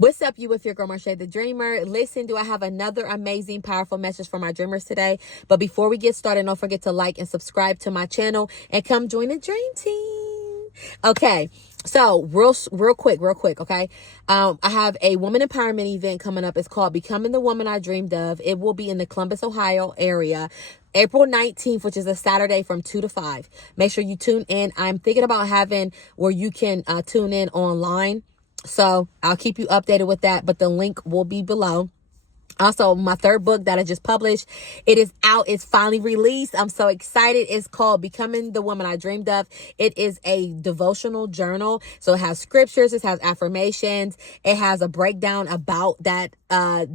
What's up, you with your girl Marsha the Dreamer? Listen, do I have another amazing, powerful message for my dreamers today? But before we get started, don't forget to like and subscribe to my channel and come join the dream team. Okay, so real quick, okay? I have a woman empowerment event coming up. It's called Becoming the Woman I Dreamed Of. It will be in the Columbus, Ohio area. April 19th, which is a Saturday from 2 to 5. Make sure you tune in. I'm thinking about having where you can tune in online. So I'll keep you updated with that, but the link will be below. Also, my third book that I just published, it is out. It's finally released. I'm so excited. It's called Becoming the Woman I Dreamed Of. It is a devotional journal. So it has scriptures. It has affirmations. It has a breakdown about that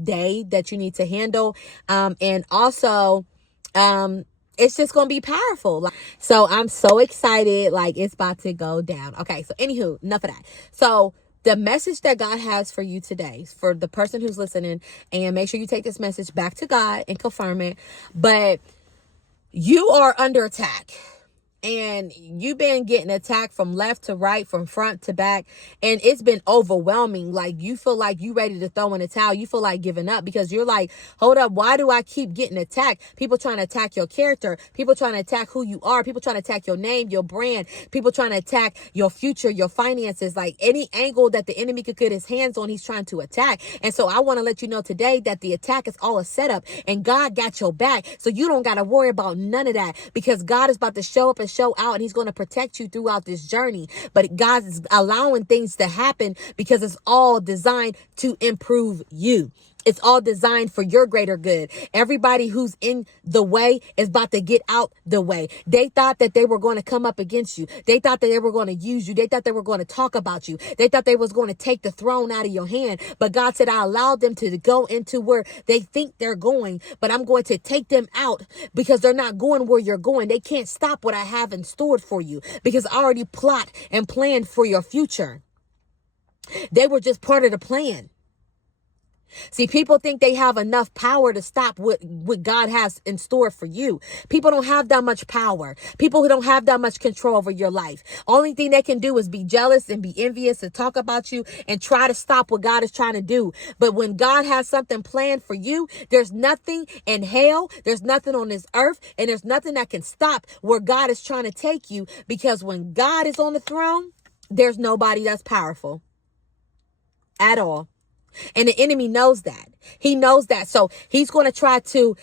day that you need to handle. And also, it's just going to be powerful. So I'm so excited. Like, it's about to go down. Okay. So anywho, enough of that. So the message that God has for you today, for the person who's listening, and make sure you take this message back to God and confirm it. But you are under attack. And you've been getting attacked from left to right, from front to back. And it's been overwhelming. Like, you feel like you ready to throw in the towel. You feel like giving up because you're like, hold up, why do I keep getting attacked? People trying to attack your character. People trying to attack who you are. People trying to attack your name, your brand. People trying to attack your future, your finances. Like, any angle that the enemy could get his hands on, he's trying to attack. And so I want to let you know today that the attack is all a setup and God got your back. So you don't got to worry about none of that because God is about to show up and show out, and he's going to protect you throughout this journey. But God is allowing things to happen because it's all designed to improve you. It's all designed for your greater good. Everybody who's in the way is about to get out the way. They thought that they were going to come up against you. They thought that they were going to use you. They thought they were going to talk about you. They thought they was going to take the throne out of your hand. But God said, I allowed them to go into where they think they're going, but I'm going to take them out because they're not going where you're going. They can't stop what I have in store for you because I already plot and planned for your future. They were just part of the plan. See, people think they have enough power to stop what God has in store for you. People don't have that much power. People who don't have that much control over your life. Only thing they can do is be jealous and be envious and talk about you and try to stop what God is trying to do. But when God has something planned for you, there's nothing in hell, there's nothing on this earth, and there's nothing that can stop where God is trying to take you, because when God is on the throne, there's nobody that's powerful at all. And the enemy knows that. He knows that. So he's going to try to,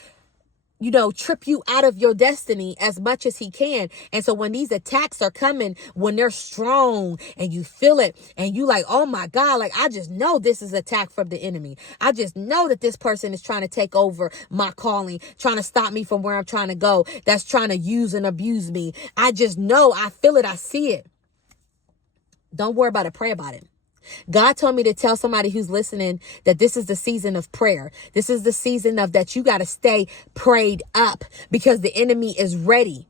trip you out of your destiny as much as he can. And so when these attacks are coming, when they're strong and you feel it and you like, oh my God, like, I just know this is attack from the enemy. I just know that this person is trying to take over my calling, trying to stop me from where I'm trying to go. That's trying to use and abuse me. I just know, I feel it. I see it. Don't worry about it. Pray about it. God told me to tell somebody who's listening that this is the season of prayer. This is the season of that you got to stay prayed up because the enemy is ready.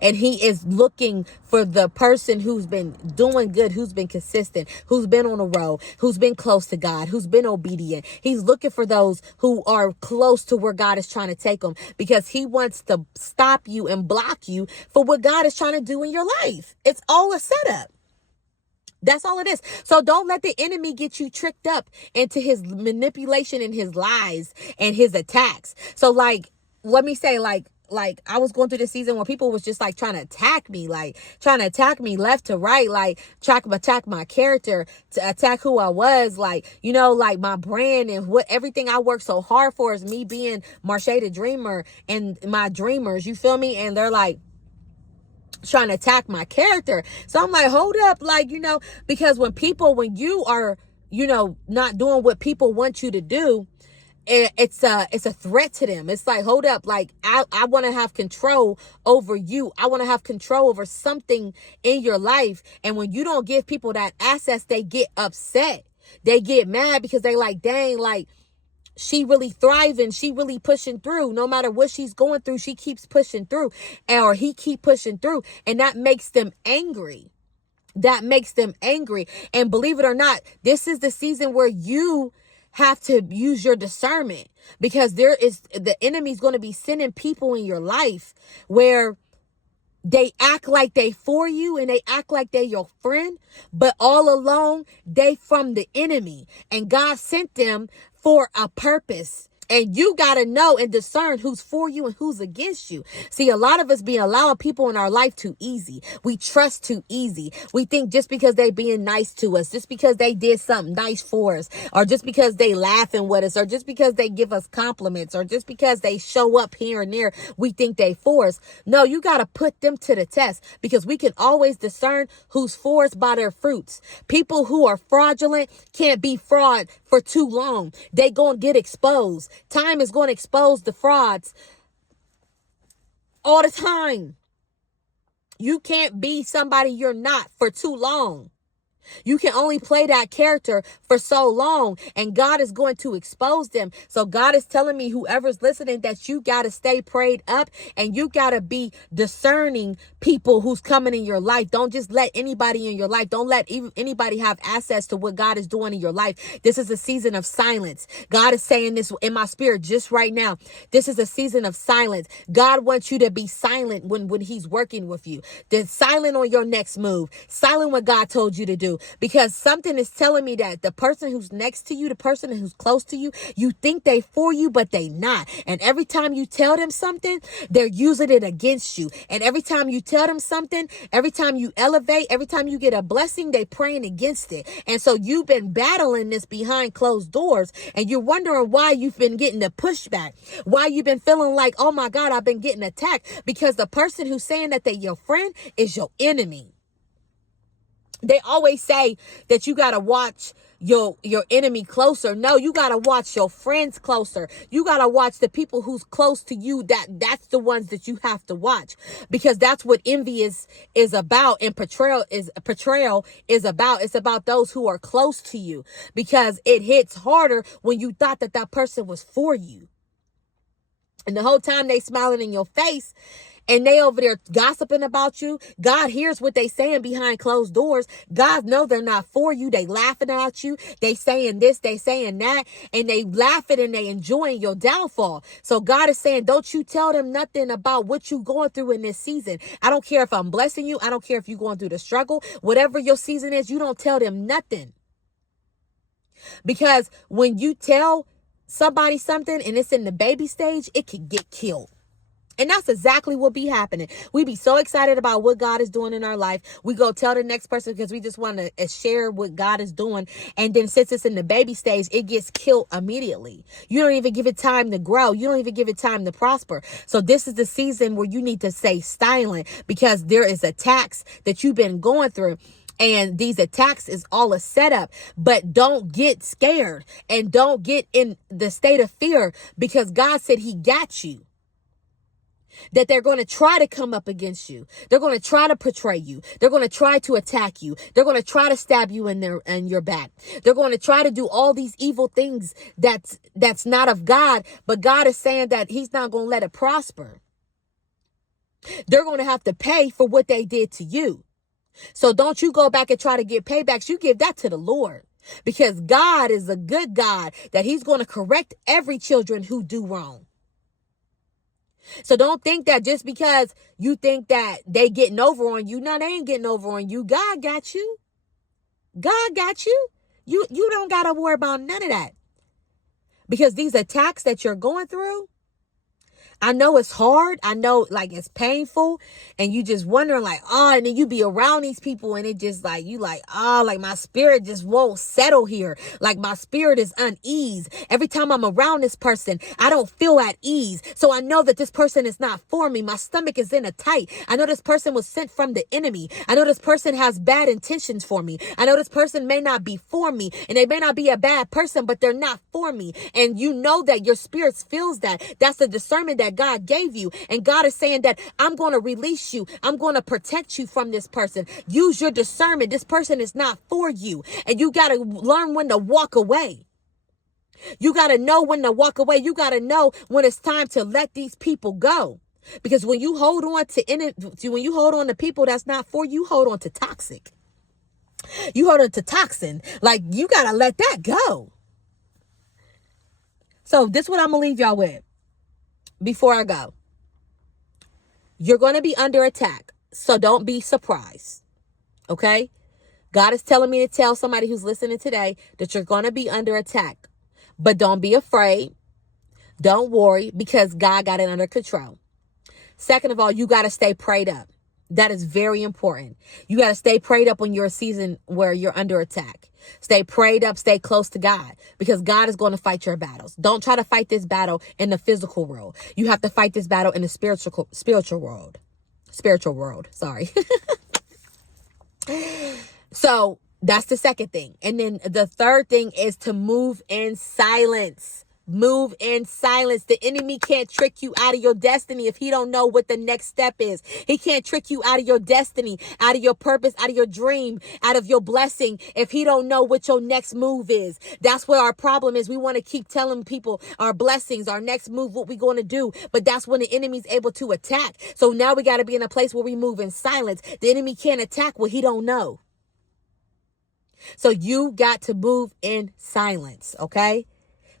And he is looking for the person who's been doing good, who's been consistent, who's been on the road, who's been close to God, who's been obedient. He's looking for those who are close to where God is trying to take them because he wants to stop you and block you for what God is trying to do in your life. It's all a setup. That's all it is. So don't let the enemy get you tricked up into his manipulation and his lies and his attacks. So let me say, like I was going through this season where people was just like trying to attack me left to right, like trying to attack my character, to attack who I was, like my brand and what everything I worked so hard for is me being Marsha the Dreamer and my dreamers. You feel me? And they're like trying to attack my character. So I'm like, hold up, because when you are, not doing what people want you to do, it's a threat to them. It's like, hold up, like I want to have control over you. I want to have control over something in your life. And when you don't give people that access, they get upset. They get mad because they like, dang, like, she really thriving. She really pushing through. No matter what she's going through, she keeps pushing through, or he keep pushing through. And that makes them angry. And believe it or not, this is the season where you have to use your discernment, because the enemy's going to be sending people in your life where They act like they for you and they act like they your friend, but all along they from the enemy, and God sent them for a purpose. And you got to know and discern who's for you and who's against you. See, a lot of us be allowing people in our life too easy. We trust too easy. We think just because they being nice to us, just because they did something nice for us, or just because they laughing with us, or just because they give us compliments, or just because they show up here and there, we think they for us. No, you got to put them to the test, because we can always discern who's for us by their fruits. People who are fraudulent can't be fraud for too long. They gonna get exposed. Time is going to expose the frauds all the time. You can't be somebody you're not for too long. You can only play that character for so long, and God is going to expose them. So God is telling me, whoever's listening, that you got to stay prayed up, and you got to be discerning people who's coming in your life. Don't just let anybody in your life. Don't let anybody have access to what God is doing in your life. This is a season of silence. God is saying this in my spirit just right now. This is a season of silence. God wants you to be silent when he's working with you. Then silent on your next move. Silent what God told you to do. Because something is telling me that the person who's next to you, the person who's close to you, you think they for you, but they not. And every time you tell them something, they're using it against you. And every time you tell them something, every time you elevate, every time you get a blessing, they praying against it. And so you've been battling this behind closed doors, and you're wondering why you've been getting the pushback, why you've been feeling like, oh my God, I've been getting attacked, because the person who's saying that they're your friend is your enemy. They always say that you got to watch your enemy closer. No, you got to watch your friends closer. You got to watch the people who's close to you. That's the ones that you have to watch, because that's what envy is about, and betrayal is about. It's about those who are close to you, because it hits harder when you thought that person was for you. And the whole time they smiling in your face, and they over there gossiping about you. God hears what they saying behind closed doors. God know they're not for you. They laughing at you. They saying this, they saying that, and they laughing and they enjoying your downfall. So God is saying, don't you tell them nothing about what you going through in this season. I don't care if I'm blessing you. I don't care if you're going through the struggle. Whatever your season is, you don't tell them nothing. Because when you tell somebody something and it's in the baby stage, it can get killed. And that's exactly what be happening. We be so excited about what God is doing in our life. We go tell the next person because we just want to share what God is doing. And then since it's in the baby stage, it gets killed immediately. You don't even give it time to grow. You don't even give it time to prosper. So this is the season where you need to stay silent, because there is attacks that you've been going through. And these attacks is all a setup. But don't get scared and don't get in the state of fear, because God said he got you. That they're going to try to come up against you. They're going to try to betray you. They're going to try to attack you. They're going to try to stab you in your back. They're going to try to do all these evil things that's not of God. But God is saying that he's not going to let it prosper. They're going to have to pay for what they did to you. So don't you go back and try to get paybacks. You give that to the Lord. Because God is a good God, that he's going to correct every children who do wrong. So don't think that just because you think that they getting over on you, no, they ain't getting over on you. God got you. God got you. You don't got to worry about none of that. Because these attacks that you're going through, I know it's hard. I know, like, it's painful, and you just wondering, like, oh, and then you be around these people, and it just like, you like, oh, like my spirit just won't settle here. Like my spirit is unease. Every time I'm around this person, I don't feel at ease. So I know that this person is not for me. My stomach is in a tight. I know this person was sent from the enemy. I know this person has bad intentions for me. I know this person may not be for me, and they may not be a bad person, but they're not for me. And you know that your spirit feels that. That's the discernment that God gave you. And God is saying that I'm going to release you. I'm going to protect you from this person. Use your discernment. This person is not for you. And you got to learn when to walk away. You got to know when to walk away. You got to know when it's time to let these people go. Because when you hold on to people that's not for you, hold on to toxic. You hold on to toxin. Like, you got to let that go. So this is what I'm going to leave y'all with before I go. You're going to be under attack. So don't be surprised. Okay? God is telling me to tell somebody who's listening today that you're going to be under attack. But don't be afraid. Don't worry, because God got it under control. Second of all, you got to stay prayed up. That is very important. You got to stay prayed up when you're a season where you're under attack. Stay prayed up, stay close to God, because God is going to fight your battles. Don't try to fight this battle in the physical world. You have to fight this battle in the spiritual world. Spiritual world. Sorry. So that's the second thing. And then the third thing is to move in silence. Move in silence. The enemy can't trick you out of your destiny if he don't know what the next step is. He can't trick you out of your destiny, out of your purpose, out of your dream, out of your blessing if he don't know what your next move is. That's where our problem is. We want to keep telling people our blessings, our next move, what we're going to do. But that's when the enemy's able to attack. So now we got to be in a place where we move in silence. The enemy can't attack what he don't know. So you got to move in silence, okay?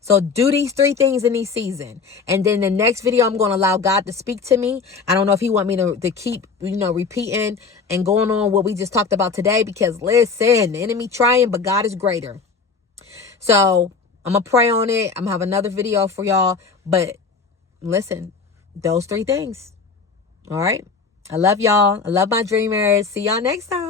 So do these 3 things in this season. And then the next video, I'm going to allow God to speak to me. I don't know if he want me to keep, repeating and going on what we just talked about today, because listen, the enemy trying, but God is greater. So I'm going to pray on it. I'm going to have another video for y'all. But listen, those 3 things. All right. I love y'all. I love my dreamers. See y'all next time.